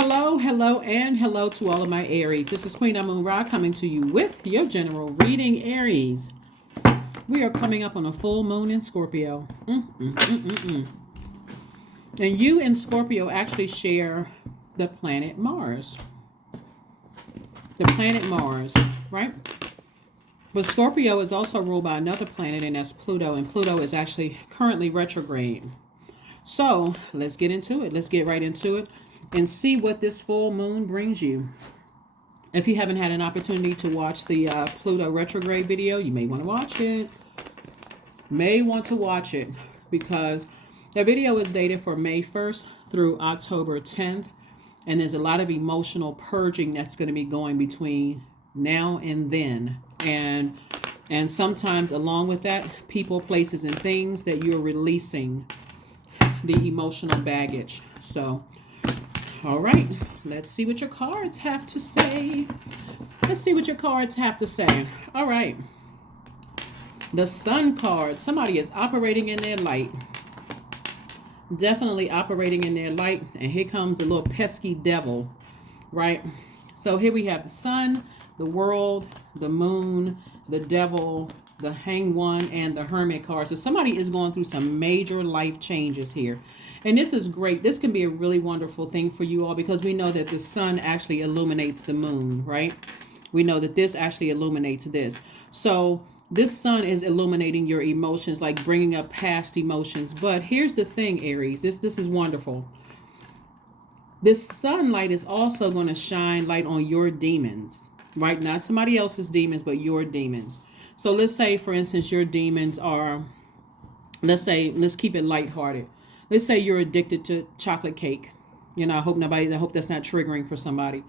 Hello, and hello to all of my Aries. This is Queen Amun Ra coming to you with your general reading, Aries. We are coming up on a full moon in Scorpio. And you and Scorpio actually share the planet Mars. The planet Mars, right? But Scorpio is also ruled by another planet, and that's Pluto. And Pluto is actually currently retrograde. So let's get into it. Let's get right into it and see what this full moon brings you. If you haven't had an opportunity to watch the Pluto retrograde video, you may want to watch it. Because the video is dated for May 1st through October 10th. And there's a lot of emotional purging that's going to be going between now and then. And sometimes along with that, people, places, and things that you're releasing the emotional baggage. So, all right, let's see what your cards have to say. All right. The Sun card. Somebody is operating in their light. Definitely operating in their light. And here comes the little pesky devil, right? So here we have the Sun, the World, the Moon, the Devil, the Hanged One, and the Hermit card. So somebody is going through some major life changes here. And this is great. This can be a really wonderful thing for you all because we know that the sun actually illuminates the moon, right? We know that this actually illuminates this. So this sun is illuminating your emotions, like bringing up past emotions. But here's the thing, Aries. This is wonderful. This sunlight is also going to shine light on your demons, right? Not somebody else's demons, but your demons. So let's say, for instance, your demons are, let's keep it lighthearted. Let's say you're addicted to chocolate cake. I hope that's not triggering for somebody.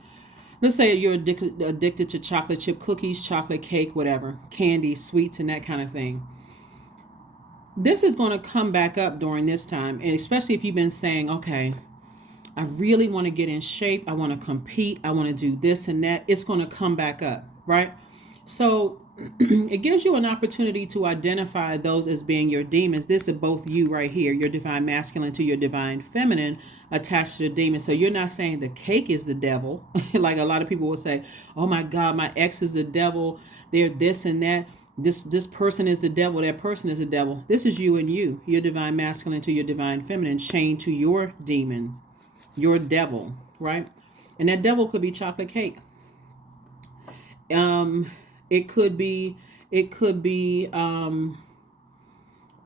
Let's say you're addicted to chocolate chip cookies, chocolate cake, whatever, candy, sweets, and that kind of thing. This is going to come back up during this time. And especially if you've been saying, okay, I really want to get in shape. I want to compete. I want to do this and that. It's going to come back up, right? So it gives you an opportunity to identify those as being your demons. This is both you right here, your divine masculine to your divine feminine attached to the demon. So you're not saying the cake is the devil. Like a lot of people will say, oh my God, my ex is the devil. They're this and that. This person is the devil. That person is the devil. This is you and you, your divine masculine to your divine feminine, chained to your demons, your devil, right? And that devil could be chocolate cake. It could be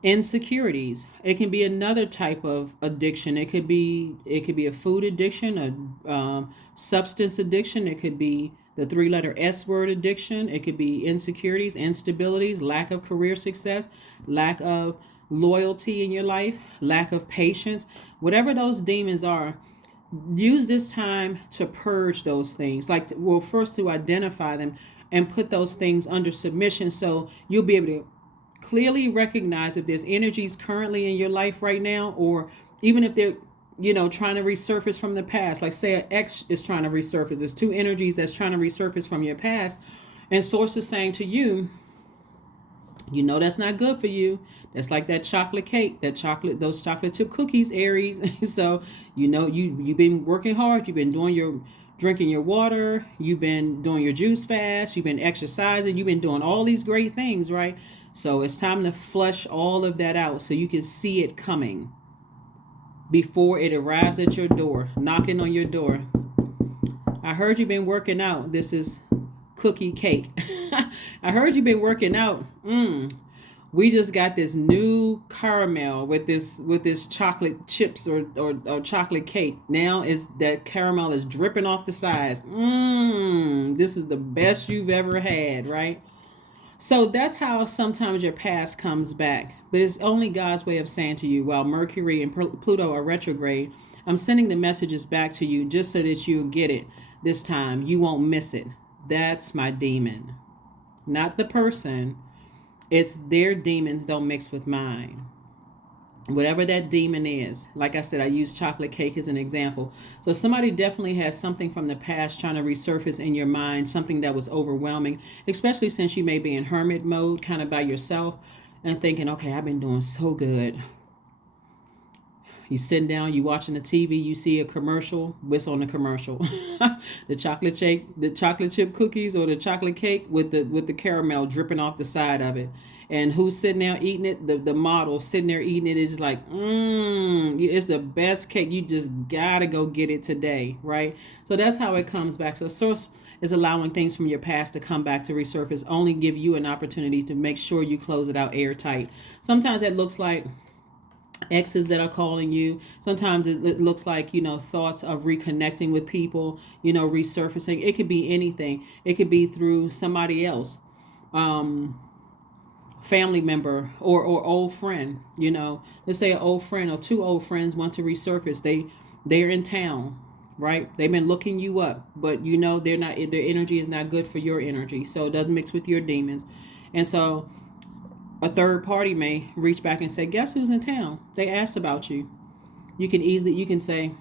insecurities. It can be another type of addiction. It could be a food addiction, a substance addiction. It could be the 3-letter S word addiction. It could be insecurities, instabilities, lack of career success, lack of loyalty in your life, lack of patience. Whatever those demons are, use this time to purge those things. First to identify them and put those things under submission so you'll be able to clearly recognize if there's energies currently in your life right now, or even if they're, trying to resurface from the past. Like say an ex is trying to resurface. There's two energies that's trying to resurface from your past. And Source is saying to you, that's not good for you. That's like that chocolate cake, those chocolate chip cookies, Aries. So, you've been working hard. You've been drinking your water. You've been doing your juice fast. You've been exercising. You've been doing all these great things, right? So it's time to flush all of that out so you can see it coming before it arrives at your door, knocking on your door. I heard you've been working out. This is cookie cake. I heard you've been working out. We just got this new caramel with this chocolate chips or chocolate cake. Now is that caramel is dripping off the sides. This is the best you've ever had, right? So that's how sometimes your past comes back. But it's only God's way of saying to you, while Mercury and Pluto are retrograde, I'm sending the messages back to you just so that you'll get it this time. You won't miss it. That's my demon. Not the person. It's their demons don't mix with mine. Whatever that demon is. Like I said, I use chocolate cake as an example. So somebody definitely has something from the past trying to resurface in your mind, something that was overwhelming, especially since you may be in hermit mode, kind of by yourself, and thinking, okay, I've been doing so good. You sitting down, you watching the TV, you see a commercial. What's on the commercial? The chocolate chip cookies or the chocolate cake with the caramel dripping off the side of it. And who's sitting there eating it? The model sitting there eating it is like, it's the best cake. You just gotta go get it today, right? So that's how it comes back. So source is allowing things from your past to come back to resurface, only give you an opportunity to make sure you close it out airtight. Sometimes that looks like exes that are calling you. Sometimes it looks like, thoughts of reconnecting with people, resurfacing. It could be anything. It could be through somebody else, family member or old friend. Let's say an old friend or two old friends want to resurface. They're in town, right? They've been looking you up, but they're not, their energy is not good for your energy, so it doesn't mix with your demons. And so a third party may reach back and say, guess who's in town? They asked about you. You can say,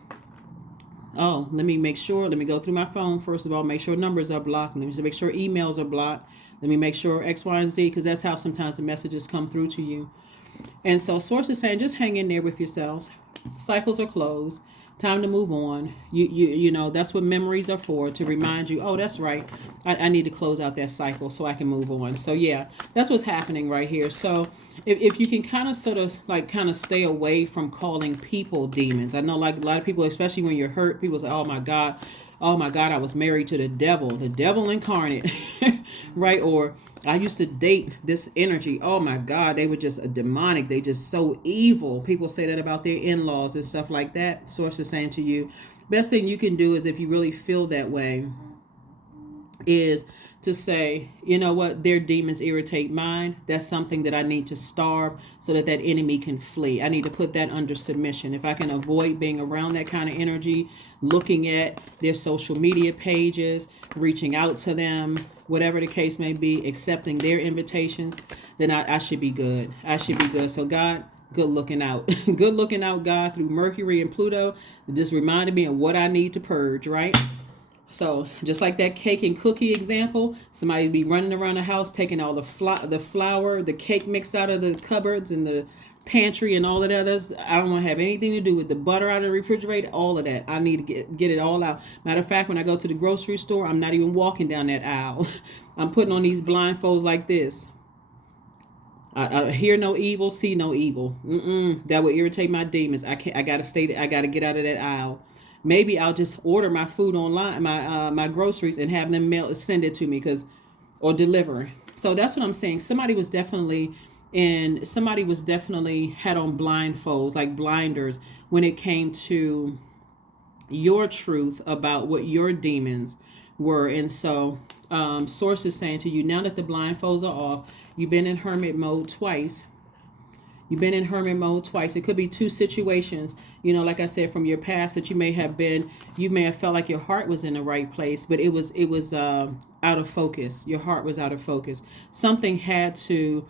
oh, let me go through my phone. First of all, make sure numbers are blocked. Let me make sure emails are blocked. Let me make sure X, Y, and Z, because that's how sometimes the messages come through to you. And so source is saying, just hang in there with yourselves. Cycles are closed. Time to move on. That's what memories are for, to remind you, oh, that's right. I need to close out that cycle so I can move on. So yeah, that's what's happening right here. So if you can kind of stay away from calling people demons. I know like a lot of people, especially when you're hurt, people say, oh my God, I was married to the devil incarnate, right? Or I used to date this energy. Oh my God, they were just a demonic. They just so evil. People say that about their in-laws and stuff like that. Source is saying to you, best thing you can do is, if you really feel that way, is to say, you know what, their demons irritate mine. That's something that I need to starve so that enemy can flee. I need to put that under submission. If I can avoid being around that kind of energy, looking at their social media pages, reaching out to them, whatever the case may be, accepting their invitations, then I should be good. I should be good. So God, good looking out. Good looking out, God, through Mercury and Pluto. It just reminded me of what I need to purge, right? So just like that cake and cookie example, somebody be running around the house taking all the flour, the cake mix out of the cupboards and the pantry and all of that. I don't want to have anything to do with the butter out of the refrigerator, all of that. I need to get it all out. Matter of fact, when I go to the grocery store, I'm not even walking down that aisle. I'm putting on these blindfolds like this. I hear no evil, see no evil. That would irritate my demons. I gotta get out of that aisle. Maybe I'll just order my food online, my groceries, and have them send it to me, or deliver. So that's what I'm saying. Somebody was definitely had on blindfolds, like blinders, when it came to your truth about what your demons were. And so source is saying to you, now that the blindfolds are off, you've been in hermit mode twice. It could be two situations, like I said, from your past that you may have felt like your heart was in the right place, but it was out of focus. Your heart was out of focus. Something had to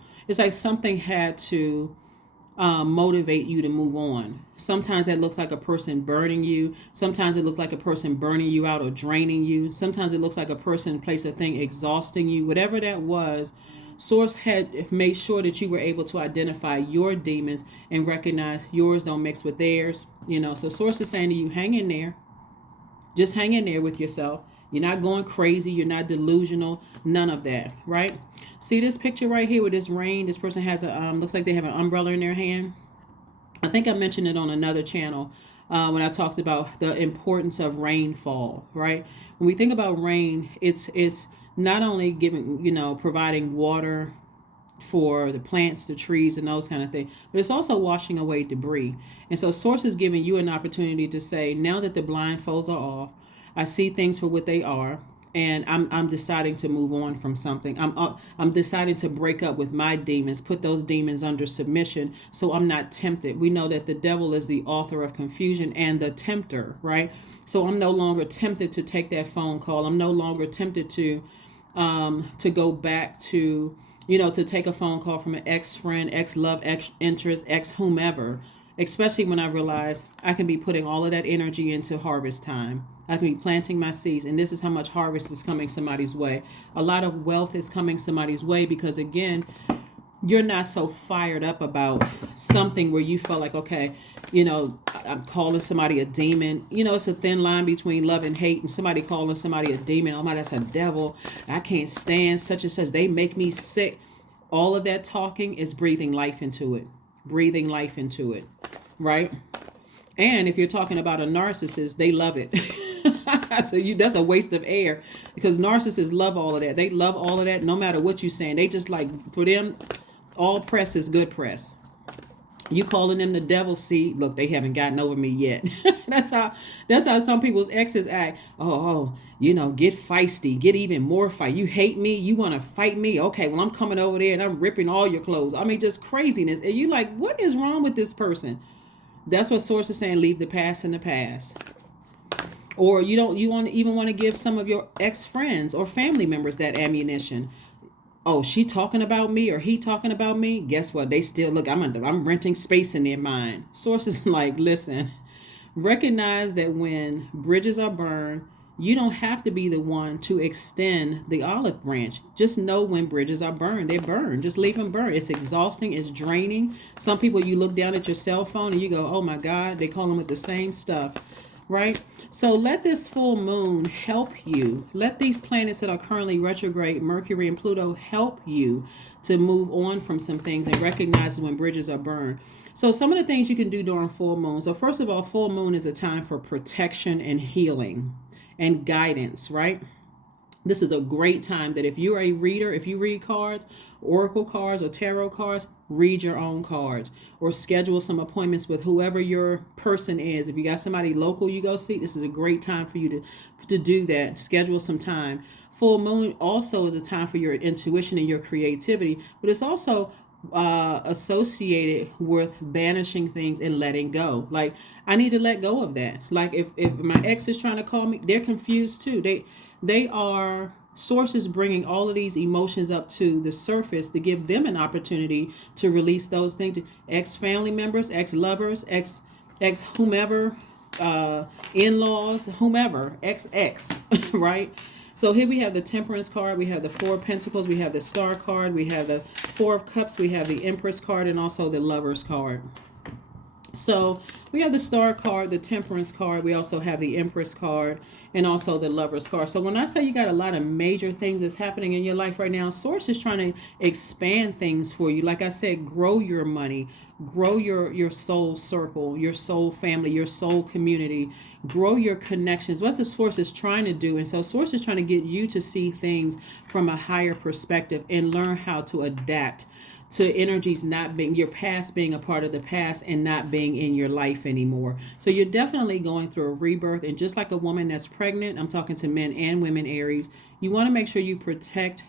motivate you to move on. Sometimes that looks like a person burning you. Sometimes it looks like a person burning you out or draining you. Sometimes it looks like a person, place, a thing exhausting you. Whatever that was, Source had made sure that you were able to identify your demons and recognize yours don't mix with theirs. So Source is saying to you, hang in there. Just hang in there with yourself. You're not going crazy. You're not delusional. None of that, right? See this picture right here with this rain? This person has looks like they have an umbrella in their hand. I think I mentioned it on another channel when I talked about the importance of rainfall, right? When we think about rain, it's not only providing water for the plants, the trees, and those kind of things, but it's also washing away debris. And so Source is giving you an opportunity to say, now that the blindfolds are off, I see things for what they are, and I'm deciding to move on from something. I'm deciding to break up with my demons, put those demons under submission, so I'm not tempted. We know that the devil is the author of confusion and the tempter, right? So I'm no longer tempted to take that phone call. I'm no longer tempted to go back to, to take a phone call from an ex-friend, ex-love, ex-interest, ex-whomever, especially when I realize I can be putting all of that energy into harvest time. I can be planting my seeds, and this is how much harvest is coming somebody's way. A lot of wealth is coming somebody's way because, again, you're not so fired up about something where you feel like, okay, I'm calling somebody a demon. It's a thin line between love and hate, and somebody calling somebody a demon. Oh my, that's a devil. I can't stand such and such. They make me sick. All of that talking is breathing life into it. Breathing life into it. Right? And if you're talking about a narcissist, they love it. So that's a waste of air, because narcissists love all of that. They love all of that no matter what you're saying. They just like, for them, all press is good press. You calling them the devil, see, look, they haven't gotten over me yet. That's how some people's exes act. Get feisty, get even more fight. You hate me, you want to fight me. Okay, well, I'm coming over there and I'm ripping all your clothes. I mean, just craziness. And you like, what is wrong with this person? That's what Source is saying. Leave the past in the past. Or you want to give some of your ex-friends or family members that ammunition. Oh, she talking about me or he talking about me? Guess what? They still look. I'm renting space in their mind. Source is like, listen, recognize that when bridges are burned, you don't have to be the one to extend the olive branch. Just know when bridges are burned, they're burned. Just leave them burn. It's exhausting. It's draining. Some people, you look down at your cell phone and you go, oh my God, they call them with the same stuff, right? So let this full moon help you. Let these planets that are currently retrograde, Mercury and Pluto, help you to move on from some things and recognize when bridges are burned. So some of the things you can do during full moon. So first of all, full moon is a time for protection and healing and guidance, right? This is a great time that if you're a reader, if you read cards, oracle cards or tarot cards, read your own cards or schedule some appointments with whoever your person is. If you got somebody local you go see, this is a great time for you to do that. Schedule some time. Full moon also is a time for your intuition and your creativity, but it's also associated with banishing things and letting go. Like, I need to let go of that. Like, if my ex is trying to call me, they're confused too. They are sources bringing all of these emotions up to the surface to give them an opportunity to release those things. Ex family members, ex lovers, ex whomever, in-laws, whomever, ex, right? So here we have the Temperance card, we have the Four of Pentacles, we have the Star card, we have the Four of Cups, we have the Empress card, and also the Lovers card. So we have the Star card, the Temperance card, we also have the Empress card, and also the Lovers card. So when I say you got a lot of major things that's happening in your life right now, Source is trying to expand things for you. Like I said, grow your money, grow your soul circle, your soul family, your soul community, grow your connections. What the Source is trying to do. And so Source is trying to get you to see things from a higher perspective and learn how to adapt to energies not being your past, being a part of the past and not being in your life anymore. So you're definitely going through a rebirth. And just like a woman that's pregnant, I'm talking to men and women, Aries, you want to make sure you protect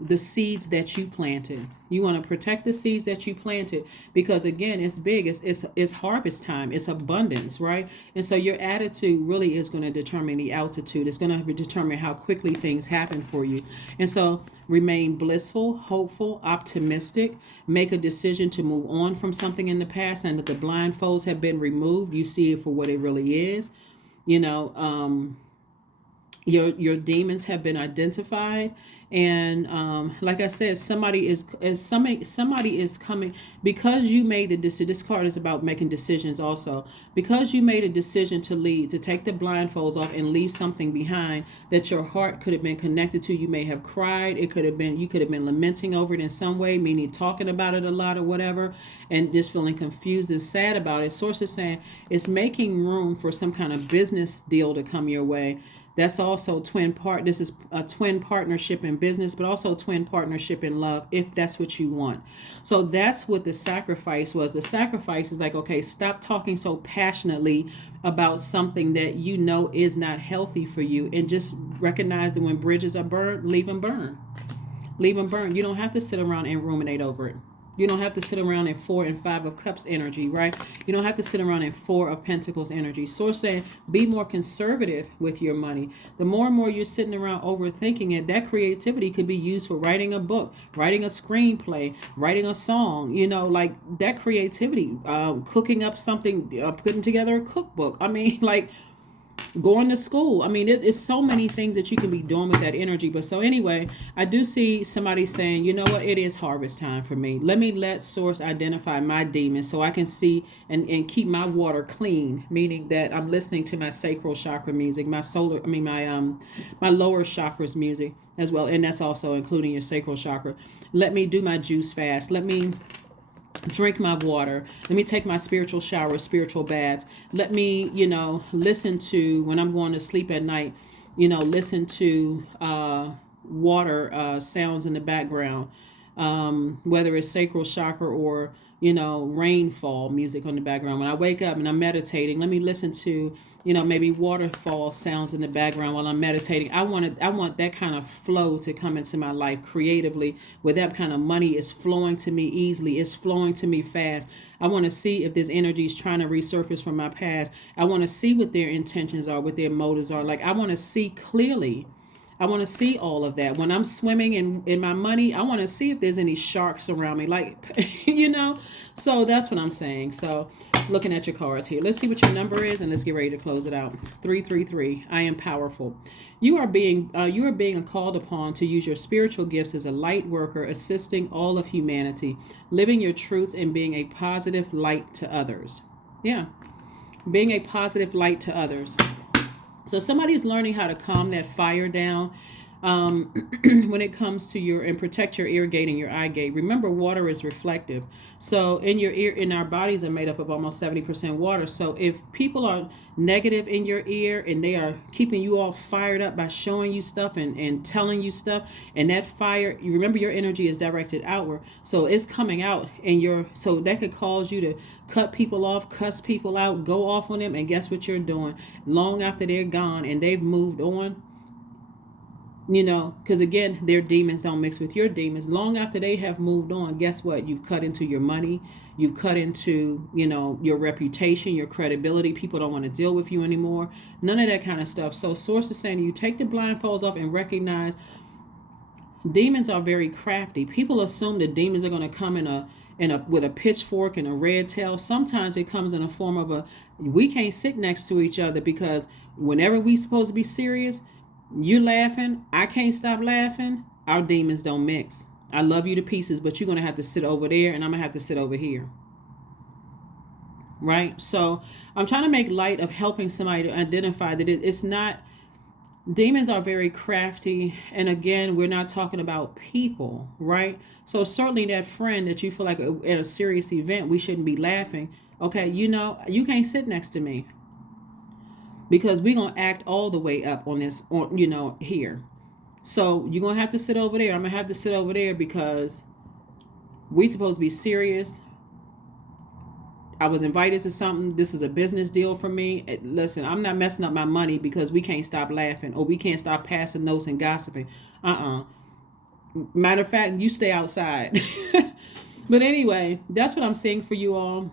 the seeds that you planted. You want to protect the seeds that you planted, because again, it's big. It's harvest time. It's abundance, right? And so your attitude really is going to determine the altitude. It's going to determine how quickly things happen for you. And so remain blissful, hopeful, optimistic. Make a decision to move on from something in the past, and that the blindfolds have been removed. You see it for what it really is. Your demons have been identified, and like I said, somebody is coming, because you made the decision. This card is about making decisions also. Because you made a decision to leave, to take the blindfolds off and leave something behind that your heart could have been connected to. You may have cried. You could have been lamenting over it in some way, meaning talking about it a lot or whatever, and just feeling confused and sad about it. Source is saying it's making room for some kind of business deal to come your way. That's also this is a twin partnership in business, but also twin partnership in love, if that's what you want. So that's what the sacrifice was. The sacrifice is like, okay, stop talking so passionately about something that you know is not healthy for you, and just recognize that when bridges are burned, leave them burn. Leave them burn. You don't have to sit around and ruminate over it. You don't have to sit around in Four and Five of Cups energy, right? You don't have to sit around in Four of Pentacles energy. Source saying, be more conservative with your money. The more and more you're sitting around overthinking it, that creativity could be used for writing a book, writing a screenplay, writing a song, like that creativity, cooking up something, putting together a cookbook. I mean, like, going to school. I mean, it's so many things that you can be doing with that energy. But so anyway, I do see somebody saying, you know what, it is harvest time for me. Let source identify my demons so I can see and keep my water clean, meaning that I'm listening to my sacral chakra music, my lower chakras music as well. And that's also including your sacral chakra. Let me do my juice fast. Let me drink my water. Let me take my spiritual shower, spiritual baths. Let me, listen to, when I'm going to sleep at night, listen to water sounds in the background, whether it's sacral chakra or, rainfall music on the background. When I wake up and I'm meditating, let me listen to, maybe waterfall sounds in the background while I'm meditating. I want that kind of flow to come into my life creatively, where that kind of money is flowing to me easily. It's flowing to me fast. I want to see if there's energies trying to resurface from my past. I want to see what their intentions are, what their motives are. Like, I want to see clearly. I want to see all of that. When I'm swimming in my money, I want to see if there's any sharks around me. Like, so that's what I'm saying. So looking at your cards here, let's see what your number is, and let's get ready to close it out. 333. I am powerful. You are being called upon to use your spiritual gifts as a light worker, assisting all of humanity, living your truths and being a positive light to others. Yeah. Being a positive light to others. So somebody's learning how to calm that fire down when it comes to and protect your ear gate and your eye gate. Remember, water is reflective. So in our bodies are made up of almost 70% water. So if people are negative in your ear and they are keeping you all fired up by showing you stuff and telling you stuff, and that fire, you remember your energy is directed outward. So it's coming out so that could cause you to cut people off, cuss people out, go off on them. And guess what you're doing? Long after they're gone and they've moved on, because again, their demons don't mix with your demons. Long after they have moved on, guess what? You've cut into your money. You've cut into, your reputation, your credibility. People don't want to deal with you anymore. None of that kind of stuff. So source is saying to you, take the blindfolds off and recognize demons are very crafty. People assume that demons are going to come with a pitchfork and a red tail. Sometimes it comes in a form of we can't sit next to each other, because whenever we supposed to be serious, you laughing, I can't stop laughing. Our demons don't mix. I love you to pieces, but you're going to have to sit over there and I'm going to have to sit over here. Right? So I'm trying to make light of helping somebody to identify that it's not, demons are very crafty. And again, we're not talking about people, right? So certainly that friend that you feel like at a serious event, we shouldn't be laughing. Okay, you can't sit next to me, because we're going to act all the way up on this, here. So you're going to have to sit over there. I'm going to have to sit over there because we supposed to be serious. I was invited to something. This is a business deal for me. Listen, I'm not messing up my money because we can't stop laughing or we can't stop passing notes and gossiping. Matter of fact, you stay outside. But anyway, that's what I'm saying for you all.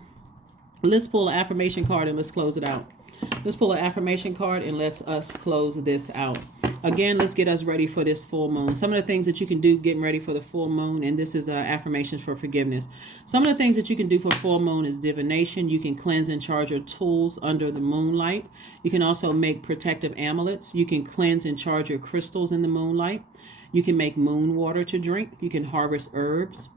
Let's pull an affirmation card and let's close it out. Let's pull an affirmation card and let's us close this out. Again, let's get us ready for this full moon. Some of the things that you can do getting ready for the full moon, and this is affirmations for forgiveness. Some of the things that you can do for full moon is divination. You can cleanse and charge your tools under the moonlight. You can also make protective amulets. You can cleanse and charge your crystals in the moonlight. You can make moon water to drink. You can harvest herbs,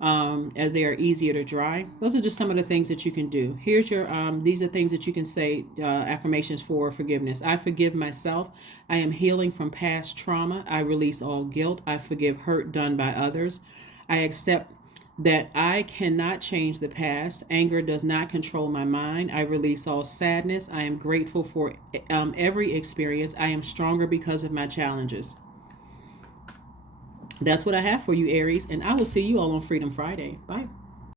as they are easier to dry. Those are just some of the things that you can do. Here's your, these are things that you can say, affirmations for forgiveness. I forgive myself. I am healing from past trauma. I release all guilt. I forgive hurt done by others. I accept that I cannot change the past. Anger does not control my mind. I release all sadness. I am grateful for every experience. I am stronger because of my challenges. That's what I have for you, Aries, and I will see you all on Freedom Friday. Bye.